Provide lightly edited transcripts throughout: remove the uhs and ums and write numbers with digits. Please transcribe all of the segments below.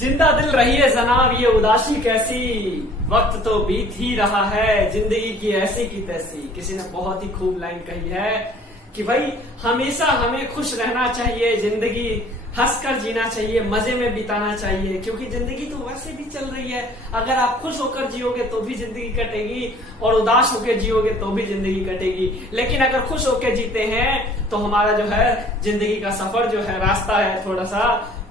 जिंदा दिल रही है जनाब ये उदासी कैसी, वक्त तो बीत ही रहा है जिंदगी की ऐसी की तैसी। किसी ने बहुत ही खूब लाइन कही है कि भाई हमेशा हमें खुश रहना चाहिए, जिंदगी हंसकर जीना चाहिए, मजे में बिताना चाहिए, क्योंकि जिंदगी तो वैसे भी चल रही है। अगर आप खुश होकर जियोगे तो भी जिंदगी कटेगी और उदास होकर जियोगे तो भी जिंदगी कटेगी। लेकिन अगर खुश होकर जीते हैं तो हमारा जो है जिंदगी का सफर जो है, रास्ता है, थोड़ा सा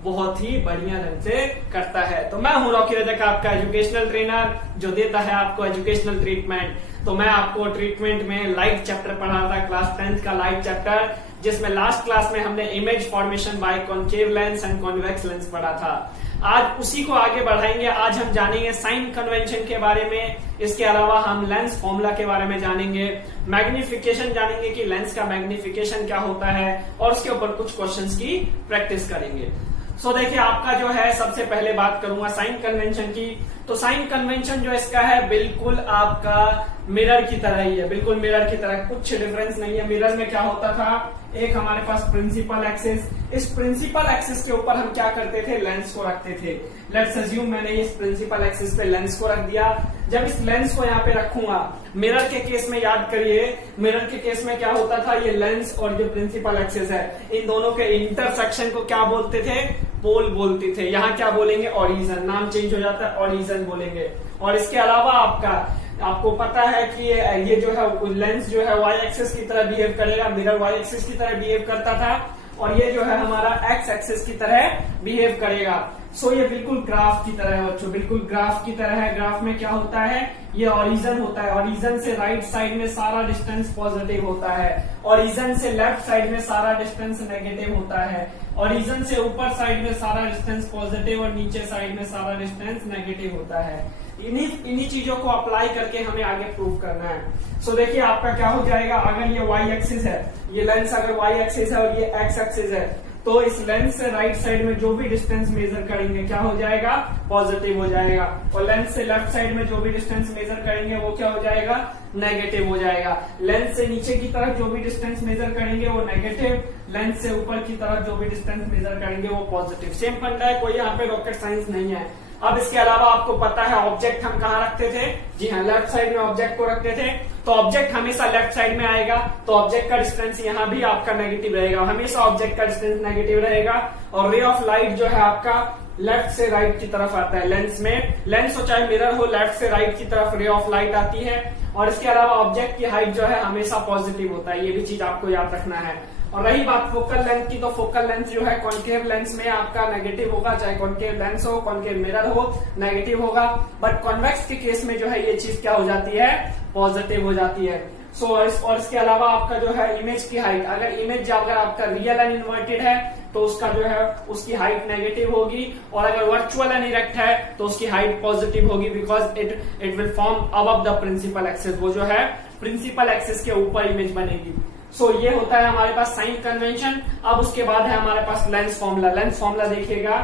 बहुत ही बढ़िया ढंग से करता है। तो मैं हूं रॉकी रजक, आपका एजुकेशनल ट्रेनर जो देता है आपको एजुकेशनल ट्रीटमेंट। तो मैं आपको ट्रीटमेंट में लाइट चैप्टर पढ़ा था, क्लास 10th का लाइट चैप्टर, जिसमें लास्ट क्लास में हमने image formation by concave lens and convex lens पढ़ा था। आज उसी को आगे बढ़ाएंगे। आज हम जानेंगे साइन कन्वेंशन के बारे में, इसके अलावा हम लेंस फॉर्मूला के बारे में जानेंगे, मैग्निफिकेशन जानेंगे कि लेंस का मैग्निफिकेशन क्या होता है, और उसके ऊपर कुछ क्वेश्चंस की प्रैक्टिस करेंगे। सो देखिए, आपका जो है सबसे पहले बात करूंगा साइन कन्वेंशन की। तो साइन कन्वेंशन जो इसका है बिल्कुल आपका मिरर की तरह ही है, बिल्कुल मिरर की तरह, कुछ डिफरेंस नहीं है। मिरर में क्या होता था, एक हमारे पास प्रिंसिपल एक्सिस, इस प्रिंसिपल एक्सिस के ऊपर हम क्या करते थे, लेंस को रखते थे। लेट्स अज्यूम मैंने इस प्रिंसिपल एक्सिस पे लेंस को रख दिया। जब इस लेंस को यहाँ पे रखूंगा, मिरर के केस में याद करिए, मिरर के केस में क्या होता था, ये लेंस और जो प्रिंसिपल एक्सिस है, इन दोनों के इंटरसेक्शन को क्या बोलते थे, पोल बोलते थे। यहाँ क्या बोलेंगे, ऑरिजन, नाम चेंज हो जाता है, ऑरिजन बोलेंगे। और इसके अलावा आपको पता है कि ये जो है लेंस जो है वाई एक्सिस की तरह बिहेव करेगा, मिरर वाई एक्सिस की तरह बिहेव करता था, और ये जो है हमारा एक्स एक्सिस की तरह बिहेव करेगा। सो ये बिल्कुल ग्राफ की तरह है बच्चों, बिल्कुल ग्राफ की तरह है। ग्राफ में क्या होता है, ये ऑरिजन होता है, ऑरिजन से राइट साइड में सारा डिस्टेंस पॉजिटिव होता है, ऑरिजन से लेफ्ट साइड में सारा डिस्टेंस नेगेटिव होता है, ऑरिजन से ऊपर साइड में सारा डिस्टेंस पॉजिटिव और नीचे साइड में सारा डिस्टेंस नेगेटिव होता है। इन्हीं चीजों को अप्लाई करके हमें आगे प्रूव करना है। सो देखिए, आपका क्या हो जाएगा, अगर ये वाई एक्सिस है, ये लेंस अगर वाई एक्सिस है और ये एक्स एक्सिस है, तो इस लेंस से राइट साइड में जो भी डिस्टेंस मेजर करेंगे क्या हो जाएगा, पॉजिटिव हो जाएगा, और लेंस से लेफ्ट साइड में जो भी डिस्टेंस मेजर करेंगे वो क्या हो जाएगा, नेगेटिव हो जाएगा। लेंस से नीचे की तरफ जो भी डिस्टेंस मेजर करेंगे वो नेगेटिव, लेंस से ऊपर की तरफ जो भी डिस्टेंस मेजर करेंगे वो पॉजिटिव। सेम फंडा है, कोई यहाँ पे रॉकेट साइंस नहीं है। अब इसके अलावा आपको पता है ऑब्जेक्ट हम कहाँ रखते थे, जी हाँ, लेफ्ट साइड में ऑब्जेक्ट को रखते थे। तो ऑब्जेक्ट हमेशा लेफ्ट साइड में आएगा, तो ऑब्जेक्ट का डिस्टेंस यहाँ भी आपका नेगेटिव रहेगा, हमेशा ऑब्जेक्ट का डिस्टेंस नेगेटिव रहेगा। और रे ऑफ लाइट जो है आपका लेफ्ट से राइट की तरफ आता है। लेंस में, लेंस हो चाहे मिरर हो, लेफ्ट से राइट की तरफ रे ऑफ लाइट आती है। और इसके अलावा ऑब्जेक्ट की हाइट जो है हमेशा पॉजिटिव होता है, ये भी चीज आपको याद रखना है। और रही बात फोकल लेंथ की, तो फोकल लेंथ जो है कॉन्केव लेंस में आपका नेगेटिव होगा, चाहे कॉन्केव लेंस हो, कॉन्केव मिरर हो, नेगेटिव होगा। बट कॉन्वेक्स के केस में जो है ये चीज क्या हो जाती है, पॉजिटिव हो जाती है। सो और इसके अलावा आपका जो है इमेज की हाइट, अगर आपका रियल एंड इन्वर्टेड है तो उसका जो है उसकी हाइट नेगेटिव होगी, और अगर वर्चुअल एंड इरेक्ट है तो उसकी हाइट पॉजिटिव होगी, because it will form above the principal axis, वो जो है प्रिंसिपल एक्सिस के ऊपर इमेज बनेगी। सो ये होता है हमारे पास साइन कन्वेंशन। अब उसके बाद है हमारे पास लेंस फॉर्मूला। लेंस फॉर्मूला देखिएगा,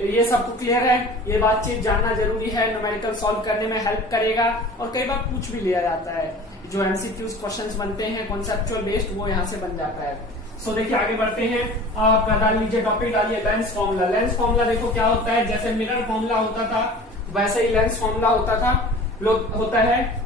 ये सबको क्लियर है, ये बातचीत जानना जरूरी है, न्यूमेरिकल सॉल्व करने में हेल्प करेगा, और कई बार पूछ भी लिया जाता है, जो एमसीक्यूज क्वेश्चंस बनते हैं कॉन्सेप्चुअल बेस्ड, वो यहाँ से बन जाता है। सो देखिए, आगे बढ़ते हैं। आप डाल लीजिए, टॉपिक डालिए लेंस फॉर्मूला। लेंस फॉर्मूला देखो क्या होता है, जैसे मिरर फॉर्मूला होता था वैसे ही लेंस फॉर्मूला होता है।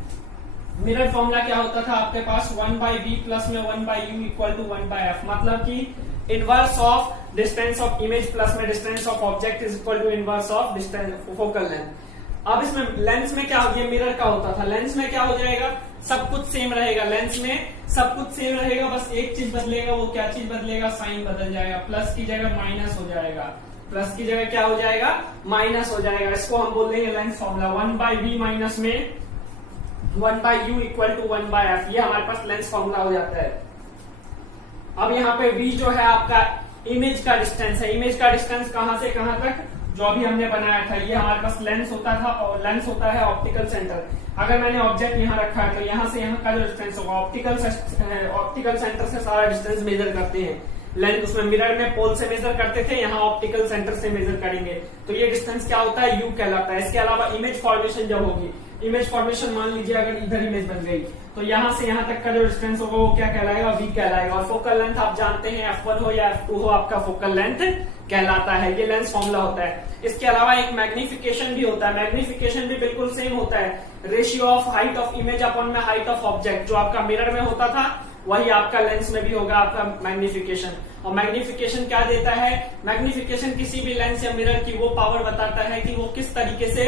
मिरर फॉर्मूला क्या होता था आपके पास, 1/v प्लस में 1/u इक्वल टू 1/f, मतलब कि inverse of distance of image plus में distance of object is equal to inverse of distance focal length. अब इसमें लेंस में क्या हो गया, मिरर का होता था, लेंस में क्या हो जाएगा, सब कुछ सेम रहेगा, लेंस में सब कुछ सेम रहेगा, बस एक चीज बदलेगा, वो क्या चीज बदलेगा, साइन बदल जाएगा, प्लस की जगह माइनस हो जाएगा, प्लस की जगह क्या हो जाएगा, माइनस हो जाएगा। इसको हम बोल देंगे लेंस फॉर्मूला। 1/v माइनस में 1/u इक्वल टू 1/f, ये हमारे पास लेंस फॉर्मूला हो जाता है। अब यहाँ पे v जो है आपका इमेज का डिस्टेंस है, इमेज का डिस्टेंस कहां से कहां तक, जो अभी हमने बनाया था, ये हमारे पास लेंस होता था, और लेंस होता है ऑप्टिकल सेंटर। अगर मैंने ऑब्जेक्ट यहाँ रखा है तो यहाँ से यहाँ का जो डिस्टेंस होगा, ऑप्टिकल सेंटर से सारा डिस्टेंस मेजर करते हैं, लेंथ उसमें मिरर में पोल से मेजर करते थे, यहाँ ऑप्टिकल सेंटर से मेजर करेंगे तो ये डिस्टेंस क्या होता है, यू कहलाता है। इसके अलावा इमेज फॉर्मेशन जब होगी, इमेज फॉर्मेशन मान लीजिए अगर इधर इमेज बन गई तो यहाँ से यहाँ तक का जो डिस्टेंस होगा वो क्या कहलाएगा, वी कहलाएगा। और फोकल लेंथ आप जानते हैं F1 हो या F2 हो, आपका फोकल लेंथ कहलाता है। ये लेंस फॉर्मूला होता है। इसके अलावा एक मैग्निफिकेशन भी होता है। मैग्निफिकेशन भी बिल्कुल सेम होता है, ratio of height of image upon में हाइट ऑफ ऑब्जेक्ट। जो आपका मिरर में होता था वही आपका लेंस में भी होगा आपका मैग्निफिकेशन। और मैग्निफिकेशन क्या देता है, मैग्निफिकेशन किसी भी लेंस या मिरर की वो पावर बताता है कि वो किस तरीके से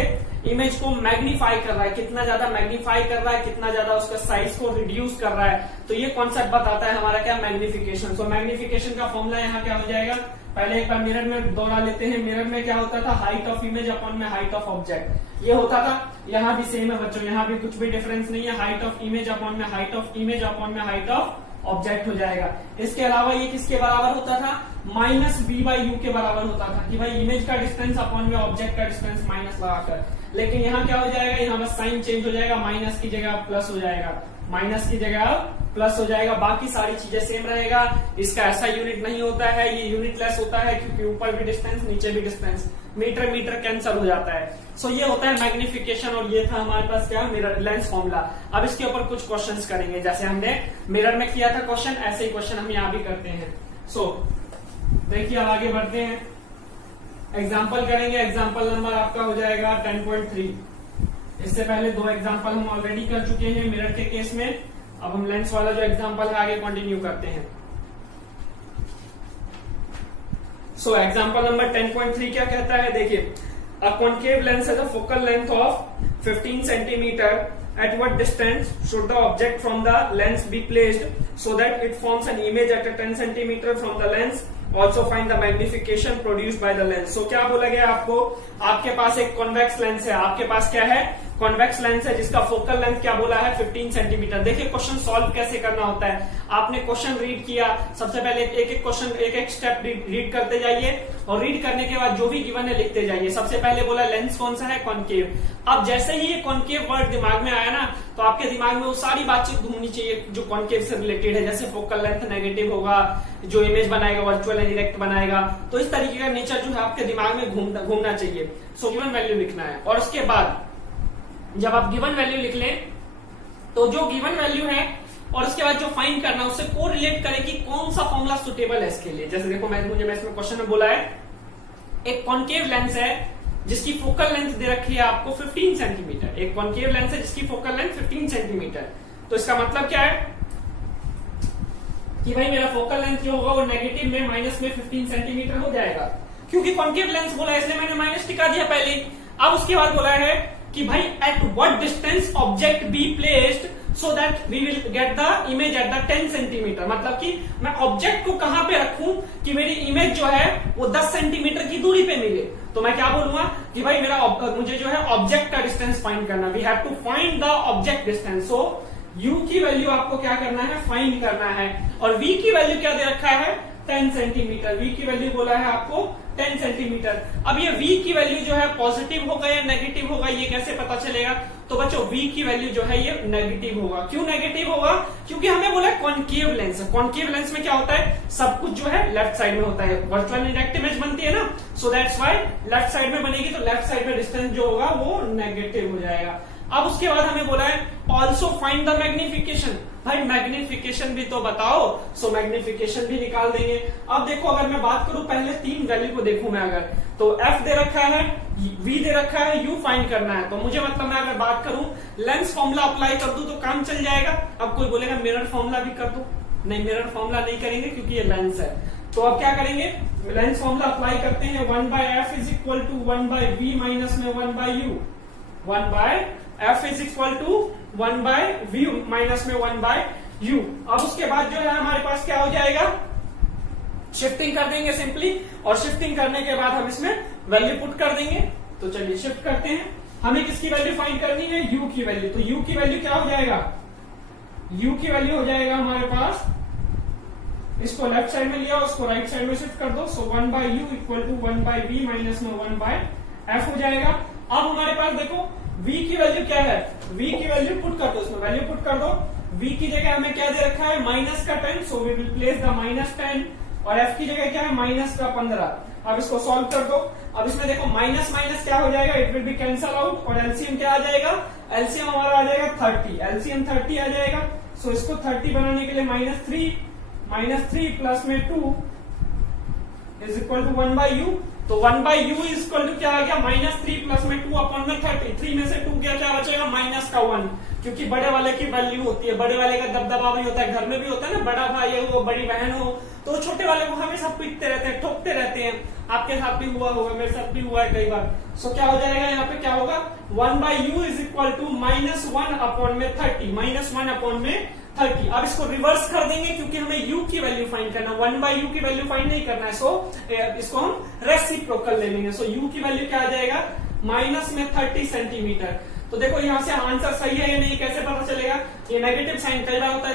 इमेज को मैग्नीफाई कर रहा है, कितना ज्यादा मैग्नीफाई कर रहा है, कितना ज्यादा उसका साइज को रिड्यूस कर रहा है। तो ये कॉन्सेप्ट बताता है हमारा क्या, मैग्निफिकेशन। सो मैग्निफिकेशन का फॉर्मूला यहाँ क्या हो जाएगा, पहले एक बार मिरर में दोहरा लेते हैं। मिरर में क्या होता था, हाइट ऑफ इमेज अपॉन में हाइट ऑफ ऑब्जेक्ट, ये होता था। यहाँ भी सेम है बच्चों, यहाँ भी कुछ भी डिफरेंस नहीं है। हाइट ऑफ इमेज अपॉन में हाइट ऑफ इमेज अपॉन में हाइट ऑफ ऑब्जेक्ट हो जाएगा। इसके अलावा ये किसके बराबर होता था, माइनस बी बाई यू के बराबर होता था कि भाई इमेज का डिस्टेंस अपॉन में ऑब्जेक्ट का डिस्टेंस माइनस लगाकर। लेकिन यहाँ क्या हो जाएगा, यहाँ बस साइन चेंज हो जाएगा, माइनस की जगह प्लस हो जाएगा, माइनस की जगह प्लस हो जाएगा, बाकी सारी चीजें सेम रहेगा। इसका ऐसा यूनिट नहीं होता है, ये यूनिट लेस होता है क्योंकि ऊपर भी डिस्टेंस नीचे भी डिस्टेंस, मीटर मीटर कैंसिल हो जाता है। सो ये होता है मैग्निफिकेशन। और ये था हमारे पास क्या, मिरर लेंस फॉर्मूला। अब इसके ऊपर कुछ क्वेश्चंस करेंगे, जैसे हमने मिरर में किया था क्वेश्चन, ऐसे ही क्वेश्चन हम यहाँ भी करते हैं। सो देखिए अब आगे बढ़ते हैं, एग्जाम्पल करेंगे। एग्जाम्पल नंबर आपका हो जाएगा 10.3। इससे पहले 2 एग्जाम्पल हम ऑलरेडी कर चुके हैं मिरर के केस में। अब हम लेंस वाला जो एग्जाम्पल है आगे कंटिन्यू करते हैं। सो एग्जाम्पल नंबर 10.3 क्या कहता है, देखिए, a concave lens has a focal length of 15 centimetre. At what distance should the object from the lens be placed so that it forms an image at a 10 centimeter from the lens? Also find the magnification produced by the lens. So क्या बोला गया आपको, आपके पास एक convex lens है, आपके पास क्या है, कॉन्वेक्स लेंस है जिसका फोकल लेंथ क्या बोला है, 15 सेंटीमीटर। देखिए क्वेश्चन सॉल्व कैसे करना होता है। आपने क्वेश्चन रीड किया, सबसे पहले एक एक क्वेश्चन एक एक स्टेप रीड करते जाइए और रीड करने के बाद जो भी गिवन है लिखते जाइए। सबसे पहले बोला लेंस कौन सा है, कॉन्केव। अब जैसे ही ये कॉन्केव वर्ड दिमाग में आया ना, तो आपके दिमाग में वो सारी बातचीत घूमनी चाहिए जो कॉन्केव से रिलेटेड है। जैसे फोकल लेंथ नेगेटिव होगा, जो इमेज बनाएगा वर्चुअल एंड डायरेक्ट बनाएगा, तो इस तरीके का नेचर जो है आपके दिमाग में घूमना चाहिए। सो गिवन वैल्यू लिखना है और उसके बाद जब आप गिवन वैल्यू लिख लें तो जो गिवन वैल्यू है और उसके बाद जो फाइंड करना उससे को रिलेट करे कि कौन सा फॉर्मूला सुटेबल है इसके लिए। जैसे देखो मैं इसमें क्वेश्चन में बोला है एक कॉन्केव लेंस है जिसकी फोकल लेंथ दे रखी है आपको 15 सेंटीमीटर। एक कॉन्केव लेंस है जिसकी फोकल लेंथ 15 सेंटीमीटर। तो इसका मतलब क्या है कि भाई मेरा फोकल लेंथ जो होगा वो नेगेटिव में माइनस में 15 सेंटीमीटर हो जाएगा। क्योंकि कॉन्केव लेंस बोला है इसलिए मैंने माइनस टिका दिया पहले। अब उसके बाद बोला है कि भाई at what distance object be placed so that we will get the image at the 10 centimetre. मतलब कि मैं ऑब्जेक्ट को कहां पे रखूं कि मेरी इमेज जो है वो 10 सेंटीमीटर की दूरी पे मिले। तो मैं क्या बोलूंगा कि भाई मुझे जो है ऑब्जेक्ट का डिस्टेंस फाइंड करना, we have to find the object distance. So u की वैल्यू आपको क्या करना है, फाइंड करना है। और v की वैल्यू क्या दे रखा है, 10 सेंटीमीटर। v की वैल्यू बोला है आपको 10 सेंटीमीटर। अब ये v की वैल्यू जो है पॉजिटिव होगा या नेगेटिव होगा ये कैसे पता चलेगा। तो बच्चों v की वैल्यू जो है ये नेगेटिव होगा। क्यों नेगेटिव होगा, क्योंकि हमें बोला है कॉन्केव लेंस है। कॉन्केव लेंस में क्या होता है, सब कुछ जो है लेफ्ट साइड में होता है। वर्चुअल डायरेक्ट इमेज बनती है ना, सो दैट्स व्हाई लेफ्ट साइड में बनेगी। तो लेफ्ट साइड में डिस्टेंस जो होगा वो नेगेटिव हो जाएगा। अब उसके बाद हमें बोला है ऑल्सो फाइंड द मैग्निफिकेशन। भाई मैग्निफिकेशन भी तो बताओ। सो मैग्निफिकेशन भी निकाल देंगे। अब देखो अगर मैं बात करूं पहले 3 वैल्यू को देखूं मैं, अगर तो f दे रखा है, v दे रखा है, u फाइंड करना है। तो मुझे मतलब मैं अगर बात करूं लेंस फॉर्मूला अप्लाई कर दूं तो काम चल जाएगा। अब कोई बोलेगा मिरर फॉर्मूला भी कर दो, नहीं मिरर फॉर्मूला नहीं करेंगे क्योंकि ये लेंस है। तो अब क्या करेंगे, लेंस फॉर्मूला अप्लाई करते हैं। 1/f is equal to 1/v minus में 1/u। 1/f is equal to 1/v minus में 1/u। अब उसके बाद जो है हमारे पास क्या हो जाएगा, शिफ्टिंग कर देंगे सिंपली। और शिफ्टिंग करने के बाद हम इसमें वैल्यू पुट कर देंगे। तो चलिए शिफ्ट करते हैं। हमें किसकी वैल्यू फाइंड करनी है, u की वैल्यू। तो u की वैल्यू क्या हो जाएगा, u की वैल्यू हो जाएगा हमारे पास, इसको लेफ्ट साइड में लिया उसको राइट साइड में शिफ्ट कर दो। सो 1/u equal to 1/v minus में 1/f हो जाएगा। अब हमारे पास देखो v की वैल्यू क्या है, v की वैल्यू पुट कर दो, उसमें वैल्यू पुट कर दो। v की जगह हमें क्या दे रखा है, माइनस का 10। So we will place the -10 और एफ की जगह क्या है माइनस का 15। अब इसको सॉल्व कर दो। अब इसमें देखो माइनस माइनस क्या हो जाएगा, it will be cancel out, और एलसीएम क्या आ जाएगा, एलसीएम हमारा आ जाएगा 30, एलसीएम 30 आ जाएगा। सो इसको 30 बनाने के लिए -3 प्लस में 2 इज इक्वल टू 1/u। तो 1/u इज इक्वल टू क्या आ गया, -3 प्लस में 2 अपॉन में 30। 3 में से 2 क्या बचेगा, माइनस का 1, क्योंकि बड़े वाले की वैल्यू होती है, बड़े वाले का दबदबा भी होता है, घर में भी होता है ना, बड़ा भाई हो बड़ी बहन हो तो छोटे वाले को हमेशा पीटते रहते हैं, ठोकते रहते हैं। आपके साथ भी हुआ होगा, मेरे साथ भी हुआ है कई बार। सो क्या हो जाएगा, यहाँ पे क्या होगा, 1/u is equal to -1 upon में 30, -1 अपॉन में 30। अब इसको रिवर्स कर देंगे क्योंकि हमें u की वैल्यू फाइंड करना, 1/u की वैल्यू फाइंड नहीं करना है। सो इसको हम रेसिप्रोकल ले लेंगे। सो u की वैल्यू क्या आ जाएगा, माइनस में 30 सेंटीमीटर। तो देखो यहाँ से आंसर सही है या नहीं कैसे पता चलेगा, ये नेगेटिव साइन कई बार होता है,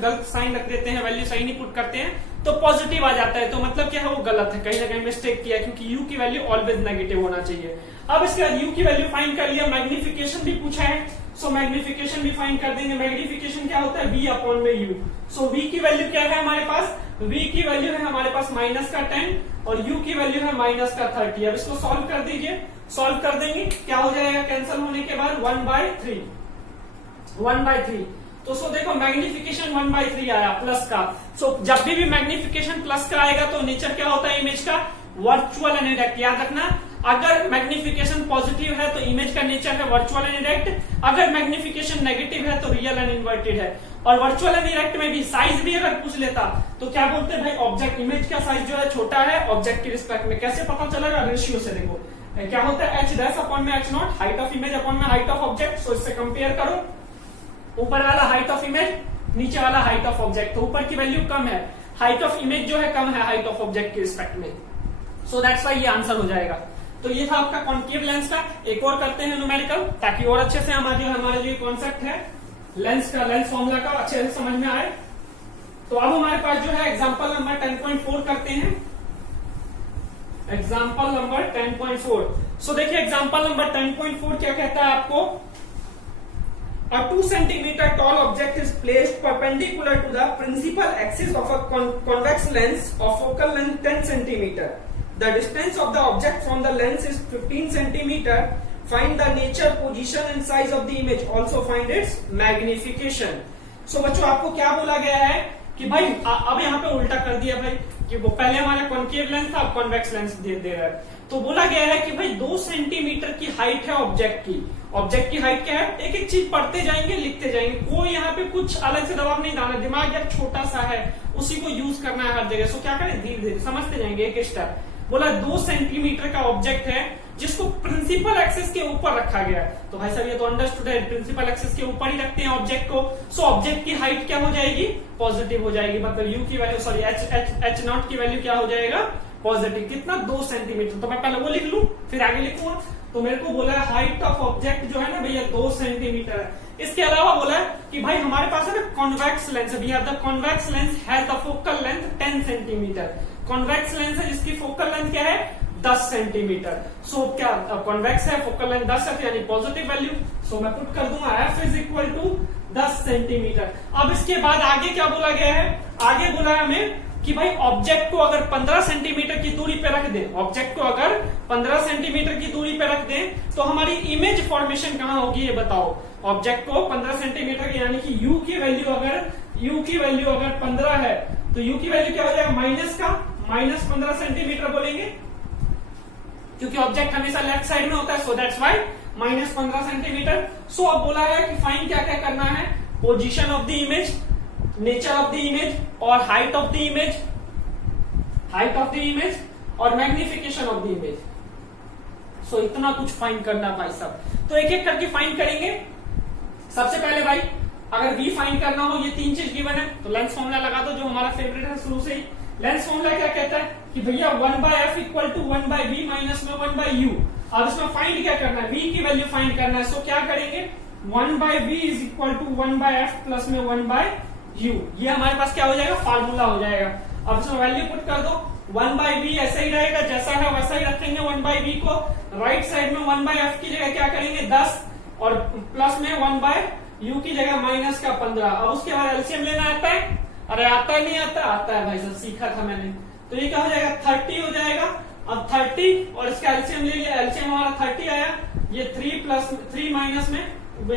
गलत साइन रख देते हैं, वैल्यू सही नहीं पुट करते हैं तो पॉजिटिव आ जाता है, तो मतलब क्या है वो गलत है, कहीं ना कहीं मिस्टेक किया, क्योंकि u की वैल्यू ऑलवेज नेगेटिव होना चाहिए। अब इसके बाद u की वैल्यू फाइंड कर लिया, मैग्निफिकेशन भी पूछा है, सो मैग्निफिकेशन भी फाइंड कर देंगे। मैग्निफिकेशन क्या होता है, v अपॉन में u। सो v की वैल्यू क्या है हमारे पास, v की वैल्यू है हमारे पास माइनस का 10 और u की वैल्यू है माइनस का 30। अब इसको सॉल्व कर दीजिए, सॉल्व कर देंगे क्या हो जाएगा, कैंसिल होने के बाद 1/3। तो सो देखो मैग्निफिकेशन 1/3 आया प्लस का। सो जब भी मैग्निफिकेशन प्लस का आएगा तो नेचर क्या होता है इमेज का, वर्चुअल एंड इनडायरेक्ट। याद रखना, अगर मैग्निफिकेशन पॉजिटिव है तो इमेज का नेचर है वर्चुअल एंड इनडायरेक्ट, अगर मैग्निफिकेशन नेगेटिव है तो रियल एंड इन्वर्टेड है। और वर्चुअल एंड इनडायरेक्ट में भी साइज भी अगर पूछ लेता तो क्या बोलते भाई, ऑब्जेक्ट इमेज का साइज जो है छोटा है ऑब्जेक्ट के रिस्पेक्ट में। कैसे पता चलेगा, रेशियो से देखो क्या होता है, h डैश अपॉन में h not, height of image upon में हाइट ऑफ ऑब्जेक्ट। सो इससे कंपेयर करो, ऊपर वाला हाइट ऑफ इमेज, नीचे वाला हाइट ऑफ ऑब्जेक्ट, तो ऊपर की वैल्यू कम है, हाइट ऑफ इमेज जो है कम है हाइट ऑफ ऑब्जेक्ट के रिस्पेक्ट में। सो दैट्स व्हाई ये आंसर हो जाएगा। तो ये था आपका कॉन्केव लेंस का। एक और करते हैं न्यूमेरिकल, ताकि और अच्छे से हमारा जो कॉन्सेप्ट है लेंस का, लेंस फॉर्मूला का अच्छे से समझ में आए। तो अब हमारे पास जो है एग्जाम्पल नंबर 10.4 करते हैं। Example number 10.4। सो देखिए एग्जाम्पल नंबर 10.4 क्या कहता है आपको, A 2 centimeter tall object is placed perpendicular to the principal axis of a convex lens of focal length 10 centimeter. The distance of the object from the lens is 15 centimeter. Find the nature, position and size of the image. Also find its magnification. So बच्चों आपको क्या बोला गया है कि भाई अब यहाँ पे उल्टा कर दिया भाई, कि वो पहले हमारा कॉन्केव लेंस था, अब कॉन्वेक्स लेंस दे रहा है। तो बोला गया है कि भाई 2 सेंटीमीटर की हाइट है ऑब्जेक्ट की। ऑब्जेक्ट की हाइट क्या है, एक एक चीज पढ़ते जाएंगे लिखते जाएंगे, कोई यहाँ पे कुछ अलग से दबाव नहीं डालना, दिमाग यार छोटा सा है उसी को यूज करना है हर जगह। सो क्या करें, धीरे धीरे समझते जाएंगे एक स्टेप। बोला 2 सेंटीमीटर का ऑब्जेक्ट है जिसको प्रिंसिपल एक्सिस के ऊपर रखा गया है। तो भाई साहब ये तो अंडरस्टूड है, प्रिंसिपल एक्सिस के ऊपर ही रखते हैं ऑब्जेक्ट को। सो ऑब्जेक्ट की हाइट क्या हो जाएगी, पॉजिटिव हो जाएगी, मतलब यू की वैल्यू सॉरी एच नॉट की वैल्यू क्या हो जाएगा, पॉजिटिव। कितना, 2 सेंटीमीटर। तो मैं पहले वो लिख लूं फिर आगे लिखूंगा। तो मेरे को बोला है हाइट ऑफ ऑब्जेक्ट जो है ना भैया 2 सेंटीमीटर है। इसके अलावा बोला है कि भाई हमारे पास है ना convex lens, we have the convex lens has the focal length 10 centimetre. Convex lens है जिसकी फोकल लेंथ क्या है, 10 सेंटीमीटर। सो क्या कॉन्वेक्स है, फोकल लेंथ 10 है, यानी पॉजिटिव वैल्यू। सो मैं पुट कर दूंगा f is equal to 10 centimetre. अब इसके बाद आगे क्या बोला गया है, आगे बोला है हमें कि भाई ऑब्जेक्ट को अगर 15 सेंटीमीटर की दूरी पे रख दें, ऑब्जेक्ट को अगर 15 सेंटीमीटर की दूरी पे रख दें तो हमारी इमेज फॉर्मेशन कहां होगी ये बताओ। ऑब्जेक्ट को 15 सेंटीमीटर की, यानी कि u की वैल्यू अगर 15 है तो u की वैल्यू क्या हो जाएगा, -15 सेंटीमीटर बोलेंगे, क्योंकि ऑब्जेक्ट हमेशा लेफ्ट साइड में होता है। So that's why -15 centimetre. So अब बोला है कि फाइंड क्या क्या करना है, position of the image, nature of the image और हाइट ऑफ द इमेज और magnification of the image. So इतना कुछ फाइंड करना भाई साहब। तो एक एक करके फाइंड करेंगे। सबसे पहले भाई अगर v फाइंड करना हो, ये 3 चीज गिवन है तो लेंस फॉर्मूला लगा दो जो हमारा फेवरेट है शुरू से ही। लेंस फॉर्मूला क्या कहता है कि भैया 1/f equal to 1/v minus में 1/u। अब इसमें फाइंड क्या करना है, v की वैल्यू फाइंड करना है। सो क्या करेंगे, 1/v is equal to 1/f plus में 1/u। ये हमारे पास क्या हो जाएगा, फार्मूला हो जाएगा। अब इसमें वैल्यू पुट कर दो, 1/v ऐसा ही रहेगा जैसा है वैसा ही रखेंगे 1/v को। राइट साइड में 1/f की जगह क्या करेंगे 10 और प्लस में 1/u की जगह -15। अब उसके बाद एलसीएम लेना आता है, अरे आता है नहीं आता? आता है भाई साहब, सीखा था मैंने। तो ये क्या हो जाएगा 30 हो जाएगा। अब 30 और इसका एलसीएम ले लिया, एलसीएम हमारा 30 आया। ये 3 प्लस 3 माइनस में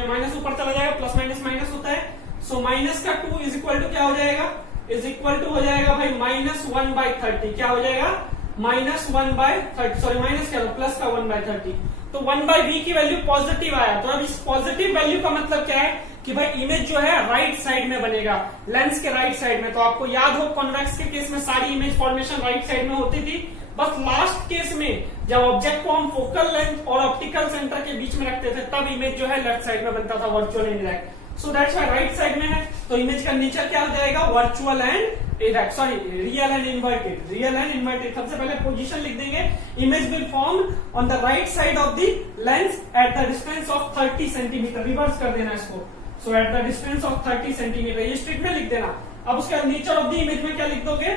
माइनस ऊपर चला जाएगा, प्लस माइनस माइनस होता है। सो माइनस का 2 इज इक्वल टू क्या हो जाएगा, इज इक्वल टू हो जाएगा भाई -1/30। क्या हो जाएगा -1/30, सॉरी माइनस क्या प्लस का 1/30। तो 1/v की वैल्यू पॉजिटिव आया। तो अब इस पॉजिटिव वैल्यू का मतलब क्या है कि भाई इमेज जो है राइट साइड में बनेगा, लेंस के राइट साइड में। तो आपको याद हो कॉन्वेक्स के केस में सारी इमेज फॉर्मेशन राइट साइड में होती थी, बस लास्ट केस में जब ऑब्जेक्ट को हम फोकल लेंथ और ऑप्टिकल सेंटर के बीच में रखते थे तब इमेज जो है लेफ्ट साइड में बनता था, virtual indirect. So that's why right side में है। तो इमेज का नेचर क्या हो जाएगा, virtual and indirect, sorry real and inverted. Real and inverted, सबसे पहले पोजीशन लिख देंगे। Image will form on the right side of the lens at the distance of 30 centimetre. Reverse कर देना इसको। So at the distance of 30 centimetre, ये strict में लिख देना। अब उसका नेचर ऑफ द इमेज में क्या लिख दोगे,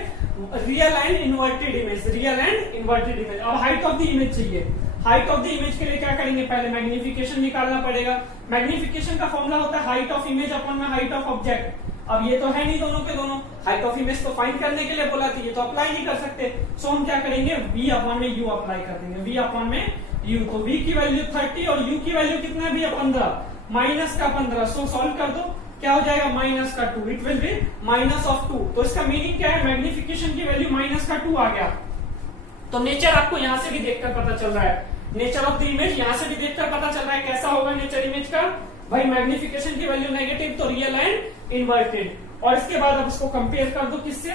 real and inverted image, real and inverted image. अब हाइट ऑफ द इमेज चाहिए। हाइट ऑफ द इमेज के लिए क्या करेंगे, पहले मैग्निफिकेशन निकालना पड़ेगा। मैग्निफिकेशन का फॉर्मूला होता है हाइट ऑफ इमेज अपॉन में हाइट ऑफ ऑब्जेक्ट। अब ये तो है नहीं दोनों के दोनों, हाइट ऑफ इमेज तो फाइंड करने के लिए बोला थी, ये तो अप्लाई नहीं कर सकते। सो हम क्या करेंगे, v अपॉन में u अप्लाई कर देंगे, v अपॉन में u। तो v की वैल्यू 30 और u की वैल्यू कितना है भैया 15, माइनस का 15। सो सॉल्व कर दो, क्या हो जाएगा माइनस का 2, it will be minus of 2। तो इसका मीनिंग क्या है, मैग्निफिकेशन की वैल्यू माइनस का 2 आ गया। तो नेचर आपको यहां से भी देखकर पता चल रहा है, नेचर ऑफ द इमेज यहां से भी देखकर पता चल रहा है कैसा होगा नेचर इमेज का। भाई मैग्निफिकेशन की वैल्यू नेगेटिव तो रियल एंड इन्वर्टेड। और इसके बाद अब इसको कंपेयर कर दो किससे,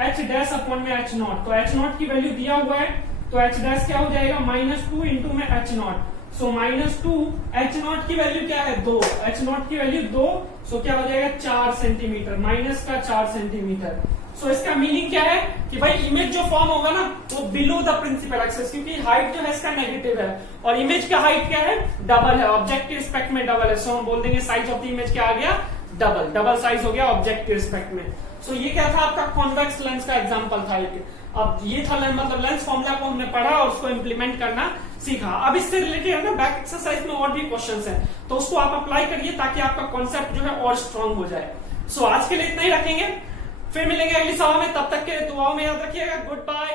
h डैश अपॉन में h0। तो h0 की वैल्यू दिया हुआ है, तो h डैश क्या हो जाएगा -2 इंटू में h0। सो -2, h0 की वैल्यू क्या है 2, h0 की वैल्यू 2। सो क्या हो जाएगा 4 सेंटीमीटर, माइनस का 4 सेंटीमीटर। सो इसका मीनिंग क्या है कि भाई इमेज जो फॉर्म होगा ना वो बिलो द प्रिंसिपल एक्सिस, क्योंकि हाइट जो है इसका नेगेटिव है और इमेज का हाइट क्या है डबल है, ऑब्जेक्ट के रिस्पेक्ट में डबल है। सो हम बोल देंगे साइज ऑफ द इमेज क्या आ गया, डबल, डबल साइज हो गया ऑब्जेक्ट के रिस्पेक्ट में। सो ये क्या था आपका कॉन्वेक्स लेंस का एग्जांपल था एक। अब ये था मतलब लेंस फॉर्मूला को हमने पढ़ा और उसको इंप्लीमेंट करना सीखा। अब इससे रिलेटेड है ना बैक एक्सरसाइज में और भी क्वेश्चंस हैं, तो उसको आप अप्लाई करिए ताकि आपका कॉन्सेप्ट जो है और स्ट्रांग हो जाए। सो आज के लिए इतना ही रखेंगे, फिर मिलेंगे अगली सभा में। तब तक के दुआओं में याद रखिएगा। Good bye.